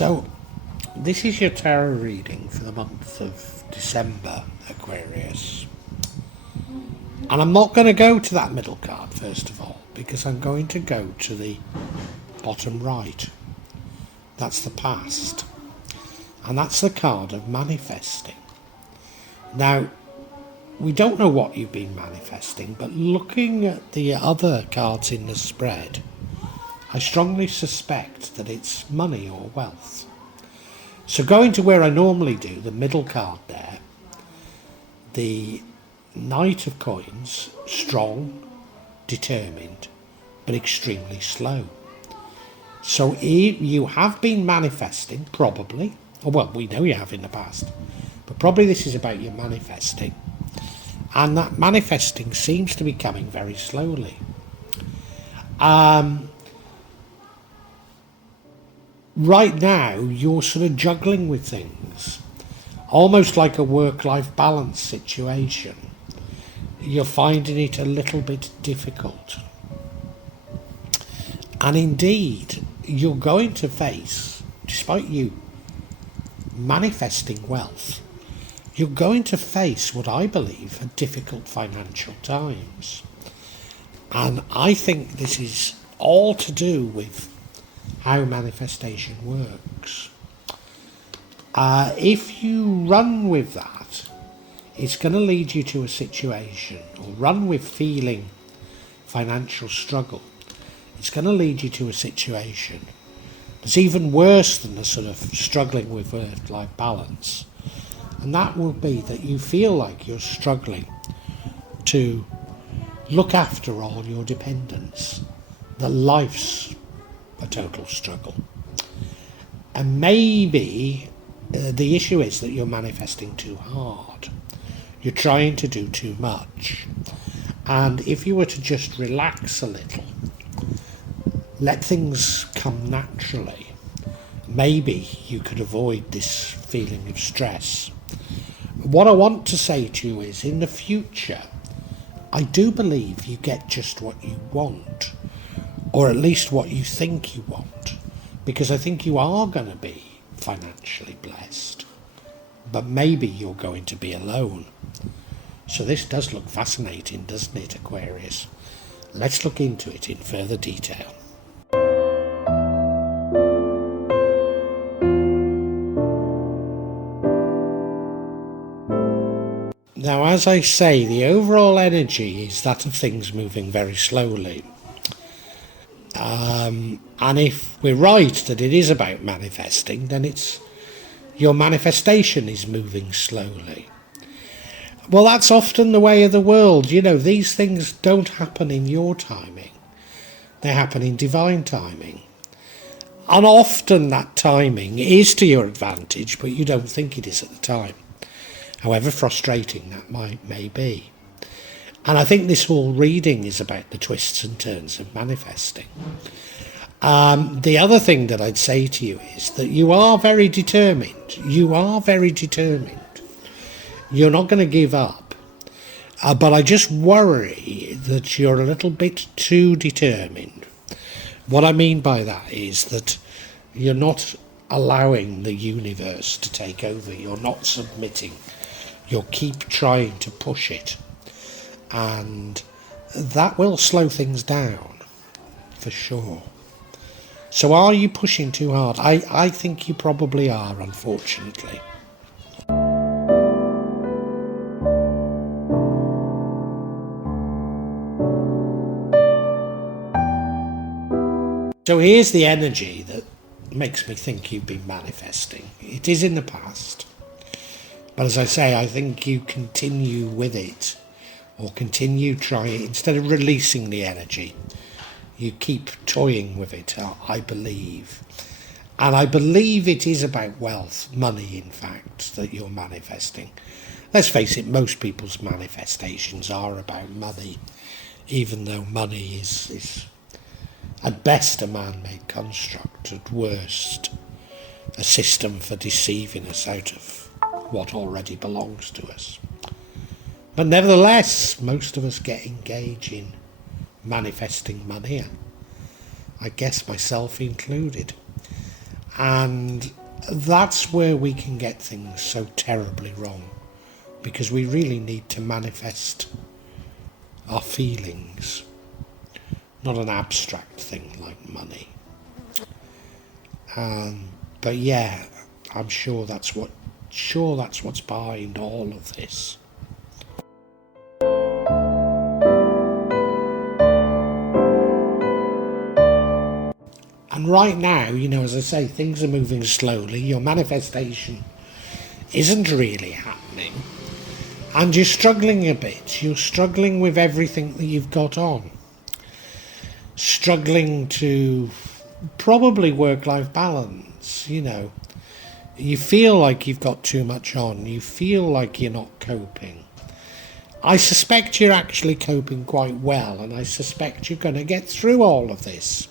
So, this is your tarot reading for the month of December, Aquarius. And I'm not going to go to that middle card, first of all, because I'm going to go to the bottom right. That's the past. And that's the card of manifesting. Now, we don't know what you've been manifesting, but looking at the other cards in the spread, I strongly suspect that it's money or wealth. So going to where I normally do, the middle card there, the Knight of Coins, strong, determined, but extremely slow. So you have been manifesting, probably, or well, we know you have in the past, but probably this is about your manifesting. And that manifesting seems to be coming very slowly. Right now, you're sort of juggling with things, almost like a work-life balance situation. You're finding it a little bit difficult. And indeed, you're going to face, despite you manifesting wealth, you're going to face what I believe are difficult financial times. And I think this is all to do with how manifestation works. If you run with that, it's going to lead you to a situation, or run with feeling financial struggle, it's going to lead you to a situation that's even worse than the sort of struggling with work-life balance. And that will be that you feel like you're struggling to look after all your dependents, that life's a total struggle. And maybe the issue is that you're manifesting too hard. You're trying to do too much. And if you were to just relax a little, let things come naturally, maybe you could avoid this feeling of stress. What I want to say to you is, in the future, I do believe you get just what you want, or at least what you think you want, because I think you are going to be financially blessed, but maybe you're going to be alone. So this does look fascinating, doesn't it, Aquarius? Let's look into it in further detail. Now, as I say, the overall energy is that of things moving very slowly. And if we're right that it is about manifesting, then it's your manifestation is moving slowly. Well, that's often the way of the world. You know, these things don't happen in your timing. They happen in divine timing. And often that timing is to your advantage, but you don't think it is at the time. However frustrating that may be. And I think this whole reading is about the twists and turns of manifesting. The other thing that I'd say to you is that you are very determined. You are very determined. You're not going to give up. But I just worry that you're a little bit too determined. What I mean by that is that you're not allowing the universe to take over. You're not submitting. You'll keep trying to push it. And that will slow things down, for sure. So are you pushing too hard? I think you probably are, unfortunately. So here's the energy that makes me think you've been manifesting. It is in the past. But as I say, I think you continue with it, or continue trying, instead of releasing the energy, you keep toying with it, I believe. And I believe it is about wealth, money in fact, that you're manifesting. Let's face it, most people's manifestations are about money, even though money is at best a man-made construct, at worst a system for deceiving us out of what already belongs to us. But nevertheless, most of us get engaged in manifesting money, I guess myself included. And that's where we can get things so terribly wrong, because we really need to manifest our feelings, not an abstract thing like money. But yeah, I'm sure that's what's behind all of this. And right now, as I say, things are moving slowly. Your manifestation isn't really happening. And you're struggling a bit. You're struggling with everything that you've got on. Struggling to probably work-life balance, You feel like you've got too much on. You feel like you're not coping. I suspect you're actually coping quite well, and I suspect you're going to get through all of this.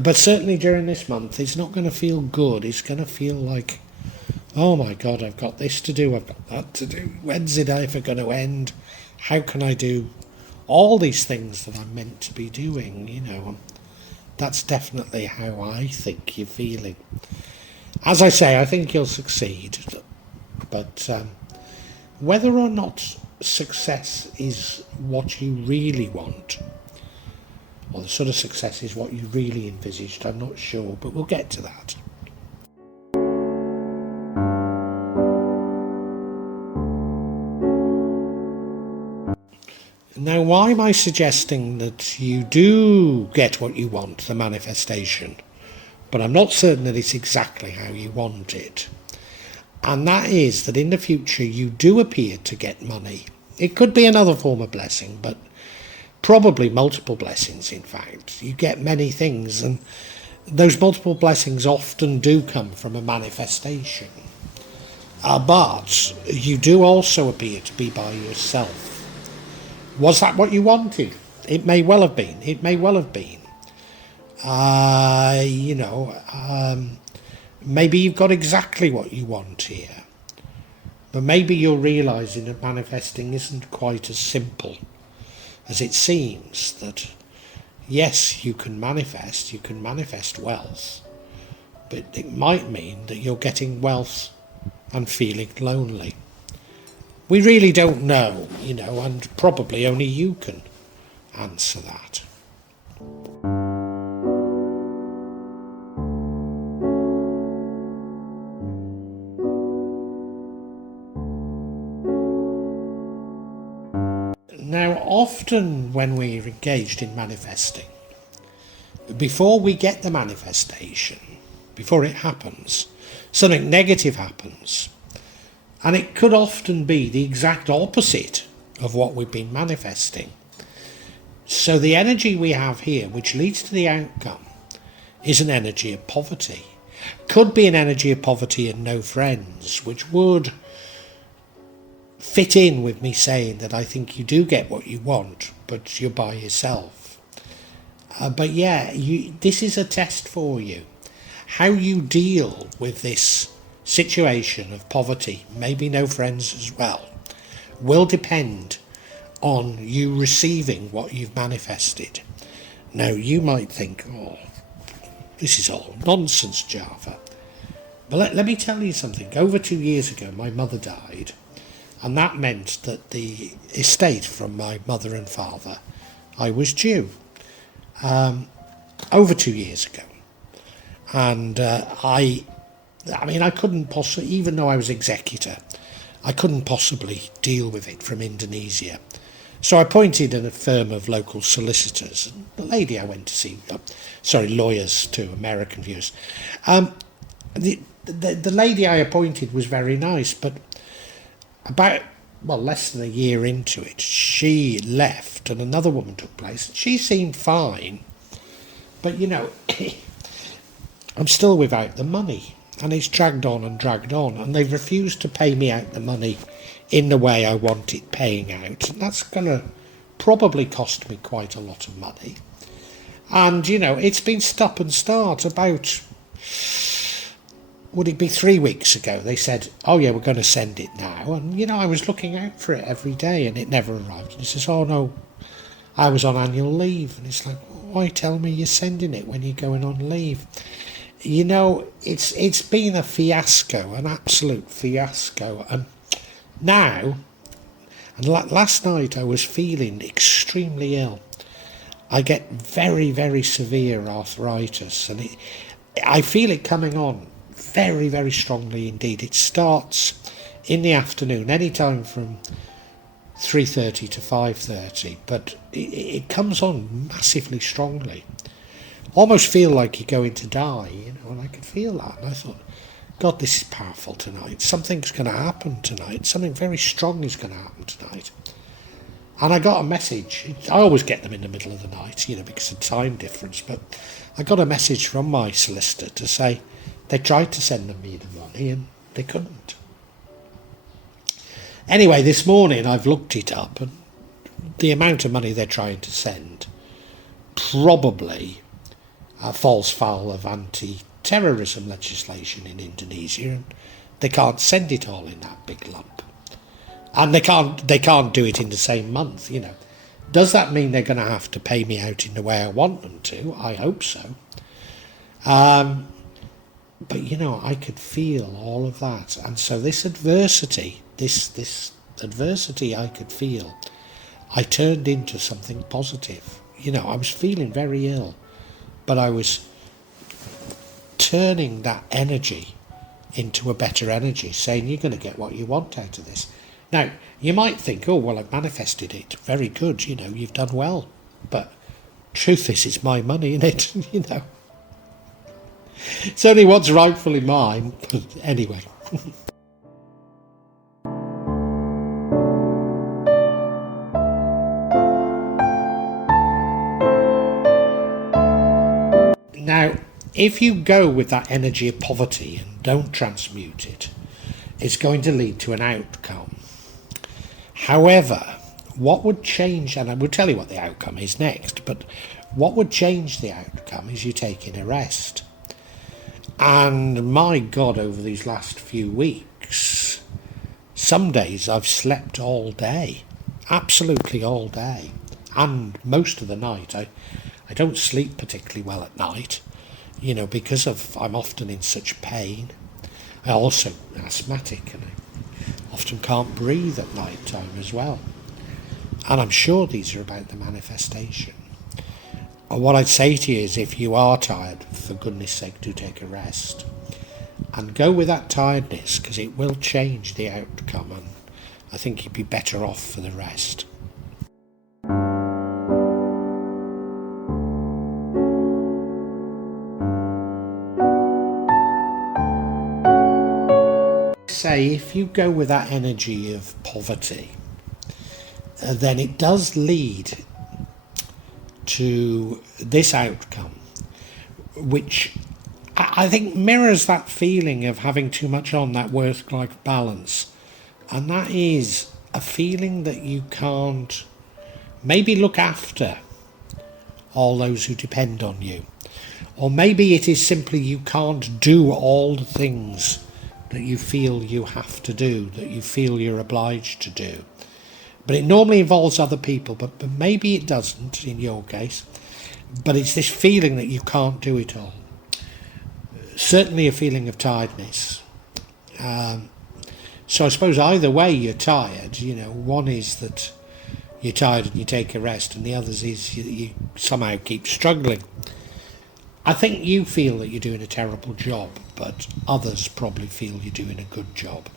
But certainly during this month, it's not going to feel good. It's going to feel like, oh my God, I've got this to do, I've got that to do. When's it ever going to end? How can I do all these things that I'm meant to be doing, That's definitely how I think you're feeling. As I say, I think you'll succeed. But whether or not success is what you really want, or the sort of success is what you really envisaged, I'm not sure, but we'll get to that. Now, why am I suggesting that you do get what you want, the manifestation, but I'm not certain that it's exactly how you want it? And that is that in the future you do appear to get money. It could be another form of blessing, but probably multiple blessings, in fact. You get many things, and those multiple blessings often do come from a manifestation. But you do also appear to be by yourself. Was that what you wanted? It may well have been. It may well have been. Maybe you've got exactly what you want here. But maybe you're realising that manifesting isn't quite as simple as it seems. That, yes, you can manifest wealth, but it might mean that you're getting wealth and feeling lonely. We really don't know, and probably only you can answer that. Now, often when we're engaged in manifesting, before we get the manifestation, before it happens, something negative happens. And it could often be the exact opposite of what we've been manifesting. So the energy we have here, which leads to the outcome, is an energy of poverty. Could be an energy of poverty and no friends, which would fit in with me saying that I think you do get what you want, but you're by yourself. But yeah, this is a test for you. How you deal with this situation of poverty, maybe no friends as well, will depend on you receiving what you've manifested. Now, you might think, oh, this is all nonsense, Java. But let me tell you something. Over 2 years ago, my mother died, and that meant that the estate from my mother and father I was due over 2 years ago. And I couldn't possibly, even though I was executor, I couldn't possibly deal with it from Indonesia. So I appointed a firm of local solicitors. The lady I went to see, lawyers to American viewers. The lady I appointed was very nice, but less than a year into it, she left and another woman took place. She seemed fine, but I'm still without the money. And it's dragged on, and they've refused to pay me out the money in the way I want it paying out. And that's going to probably cost me quite a lot of money. And, it's been stop and start about, would it be 3 weeks ago? They said, oh yeah, we're going to send it now. And, I was looking out for it every day and it never arrived. And he says, oh no, I was on annual leave. And it's like, why tell me you're sending it when you're going on leave? You know, it's been a fiasco, an absolute fiasco. And now, and last night I was feeling extremely ill. I get very, very severe arthritis, and I feel it coming on very, very strongly indeed. It starts in the afternoon, any time from 3:30 to 5:30, but it comes on massively strongly. Almost feel like you're going to die, and I could feel that. And I thought, God, this is powerful tonight. Something's going to happen tonight. Something very strong is going to happen tonight. And I got a message. I always get them in the middle of the night, because of time difference. But I got a message from my solicitor to say they tried to send me the money and they couldn't. Anyway, this morning I've looked it up, and the amount of money they're trying to send probably falls foul of anti-terrorism legislation in Indonesia, and they can't send it all in that big lump, and they can't do it in the same month. Does that mean they're going to have to pay me out in the way I want them to? I hope so. But I could feel all of that, and so this adversity I could feel, I turned into something positive. I was feeling very ill, but I was turning that energy into a better energy, saying you're going to get what you want out of this. Now, you might think, oh, well, I've manifested it. Very good, you've done well. But truth is, it's my money, isn't it? It's only what's rightfully mine. But anyway. Now, if you go with that energy of poverty and don't transmute it, it's going to lead to an outcome. However, what would change, and I will tell you what the outcome is next, but what would change the outcome is you taking a rest. And my God, over these last few weeks, some days I've slept all day, absolutely all day, and most of the night. I don't sleep particularly well at night, because I'm often in such pain. I'm also asthmatic, and I often can't breathe at night time as well. And I'm sure these are about the manifestation. And what I'd say to you is, if you are tired, for goodness sake, do take a rest. And go with that tiredness, because it will change the outcome, and I think you'd be better off for the rest. Say, if you go with that energy of poverty, then it does lead to this outcome, which I think mirrors that feeling of having too much on, that work-life balance. And that is a feeling that you can't maybe look after all those who depend on you. Or maybe it is simply you can't do all the things that you feel you have to do, that you feel you're obliged to do. But it normally involves other people, but maybe it doesn't in your case. But it's this feeling that you can't do it all. Certainly a feeling of tiredness. So I suppose either way you're tired. One is that you're tired and you take a rest, and the other is you somehow keep struggling. I think you feel that you're doing a terrible job, but others probably feel you're doing a good job.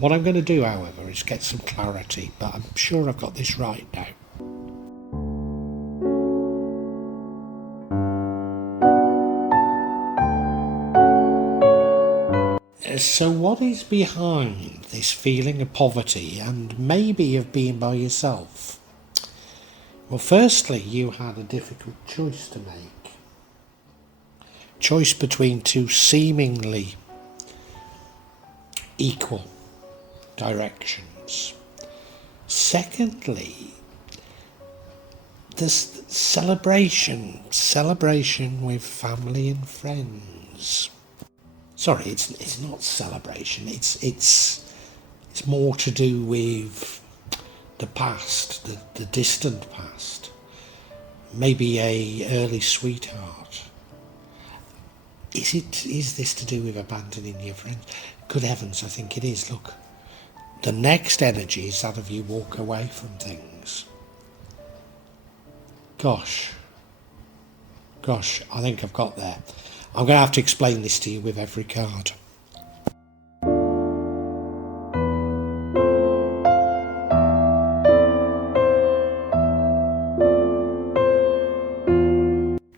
What I'm going to do, however, is get some clarity, but I'm sure I've got this right now. So what is behind this feeling of poverty and maybe of being by yourself? Well, firstly, you had a difficult choice to make. Choice between two seemingly equal directions. Secondly, this celebration with family and friends. Sorry, it's not celebration. It's more to do with the past, the distant past. Maybe a early sweetheart. Is this to do with abandoning your friends? Good heavens, I think it is. Look, the next energy is that of you walk away from things. Gosh, I think I've got there. I'm going to have to explain this to you with every card.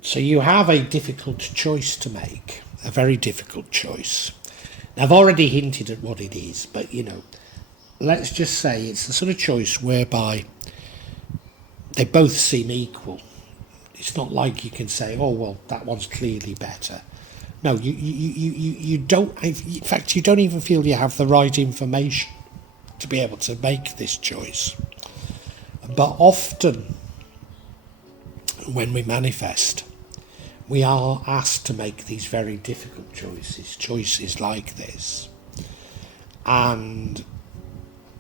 So you have a difficult choice to make, a very difficult choice. Now, I've already hinted at what it is, but let's just say it's the sort of choice whereby they both seem equal. It's not like you can say, oh, well, that one's clearly better. No, you don't, in fact, you don't even feel you have the right information to be able to make this choice. But often, when we manifest, we are asked to make these very difficult choices like this. And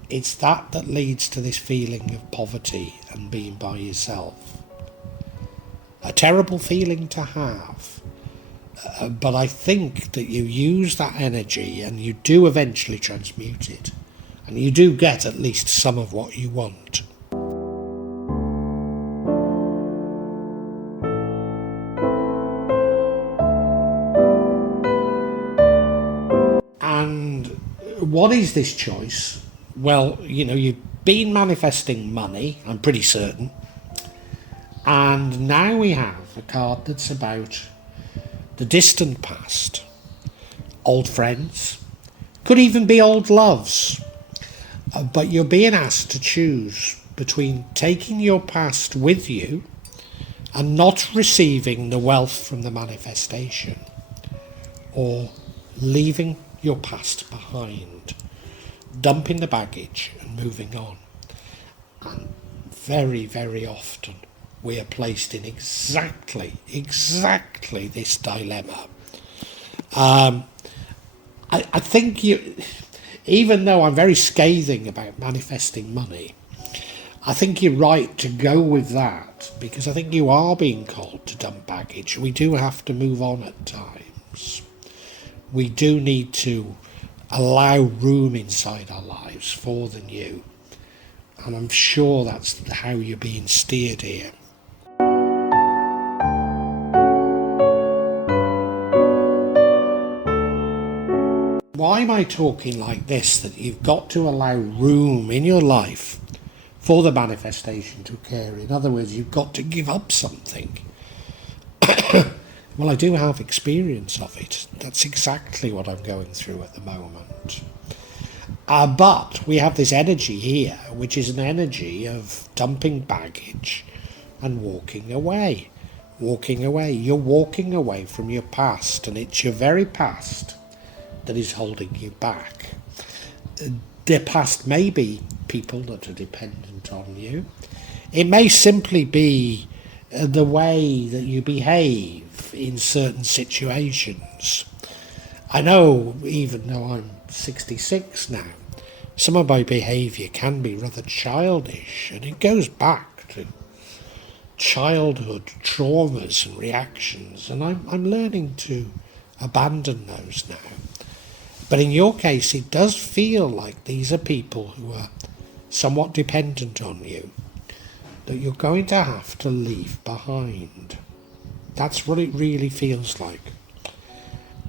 it's that leads to this feeling of poverty and being by yourself. A terrible feeling to have. But I think that you use that energy and you do eventually transmute it. And you do get at least some of what you want. What is this choice? Well, you've been manifesting money, I'm pretty certain. And now we have a card that's about the distant past. Old friends. Could even be old loves. But you're being asked to choose between taking your past with you and not receiving the wealth from the manifestation, or leaving your past behind, dumping the baggage and moving on. And very, very often we are placed in exactly this dilemma. I think even though I'm very scathing about manifesting money, I think you're right to go with that, because I think you are being called to dump baggage. We do have to move on at times. We do need to allow room inside our lives for the new. And I'm sure that's how you're being steered here. Why am I talking like this? That you've got to allow room in your life for the manifestation to occur. In other words, you've got to give up something. Well, I do have experience of it. That's exactly what I'm going through at the moment. But we have this energy here, which is an energy of dumping baggage and walking away. Walking away. You're walking away from your past, and it's your very past that is holding you back. The past may be people that are dependent on you. It may simply be the way that you behave in certain situations. I know, even though I'm 66 now, some of my behaviour can be rather childish, and it goes back to childhood traumas and reactions, and I'm learning to abandon those now. But in your case, it does feel like these are people who are somewhat dependent on you, that you're going to have to leave behind. That's what it really feels like.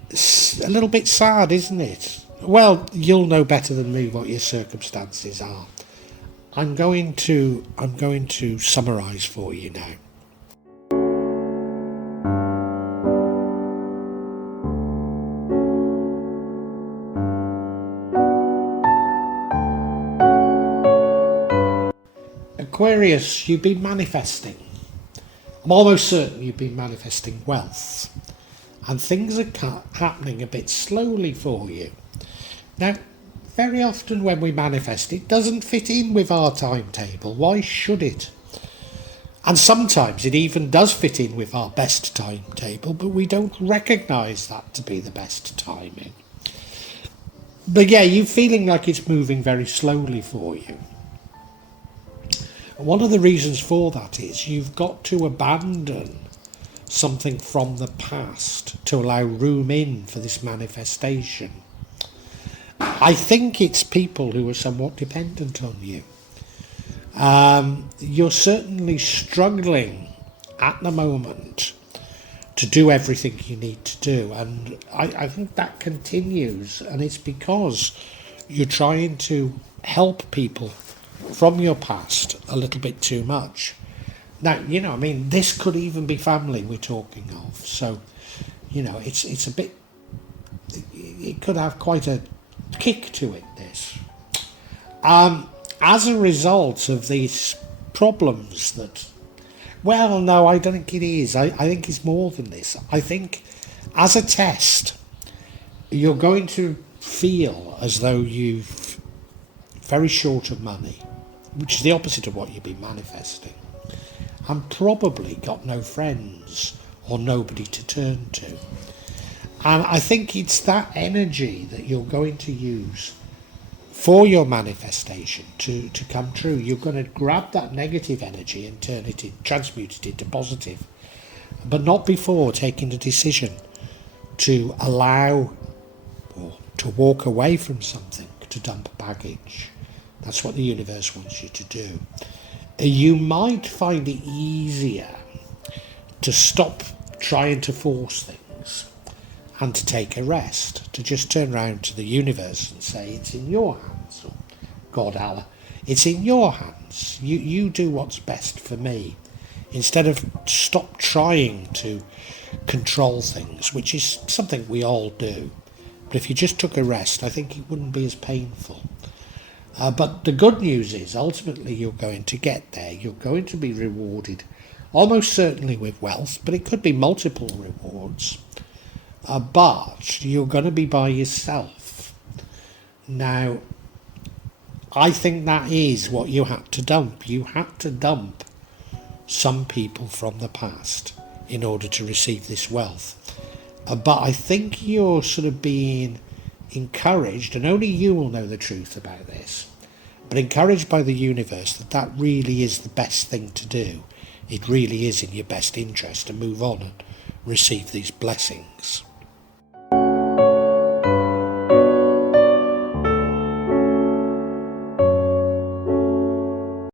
It's a little bit sad, isn't it? Well, you'll know better than me what your circumstances are. I'm going to summarise for you now. Aquarius, you've been manifesting. I'm almost certain you've been manifesting wealth. And things are happening a bit slowly for you. Now, very often when we manifest, it doesn't fit in with our timetable. Why should it? And sometimes it even does fit in with our best timetable, but we don't recognise that to be the best timing. But yeah, you're feeling like it's moving very slowly for you. One of the reasons for that is you've got to abandon something from the past to allow room in for this manifestation. I think it's people who are somewhat dependent on you. You're certainly struggling at the moment to do everything you need to do, and I think that continues, and it's because you're trying to help people from your past a little bit too much. Now, this could even be family we're talking of, so it's a bit, it could have quite a kick to it, this. As a result of these problems that, well, no, I don't think it is. I think it's more than this. I think as a test, you're going to feel as though you've very short of money, which is the opposite of what you've been manifesting, and probably got no friends or nobody to turn to. And I think it's that energy that you're going to use for your manifestation to come true. You're going to grab that negative energy and transmute it into positive, but not before taking the decision to allow or to walk away from something, to dump baggage. That's what the universe wants you to do. You might find it easier to stop trying to force things and to take a rest, to just turn around to the universe and say, it's in your hands, or God, Allah, it's in your hands. You do what's best for me, instead of stop trying to control things, which is something we all do. But if you just took a rest, I think it wouldn't be as painful. But the good news is, ultimately, you're going to get there. You're going to be rewarded, almost certainly with wealth, but it could be multiple rewards. But you're going to be by yourself. Now, I think that is what you had to dump. You had to dump some people from the past in order to receive this wealth. But I think you're sort of being encouraged, and only you will know the truth about this, but encouraged by the universe that really is the best thing to do. It really is in your best interest to move on and receive these blessings.